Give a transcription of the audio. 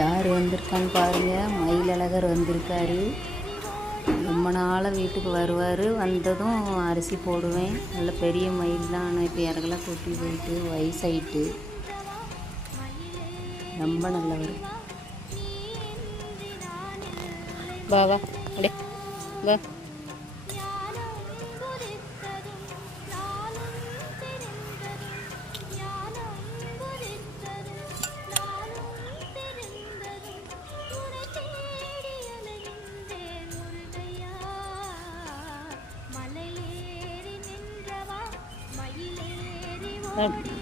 யார் வந்திருக்கான்னு பாருங்கள். மயிலழகர் வந்திருக்காரு. ரொம்ப நாளாக வீட்டுக்கு வருவார். வந்ததும் அரிசி போடுவேன். நல்ல பெரிய மயில் தான். ஆனால் இப்போ இறகெல்லாம் கொட்டி போயிட்டு வயசாயிட்டு. ரொம்ப நல்லவர். வா வா அப்படியே வா. Right.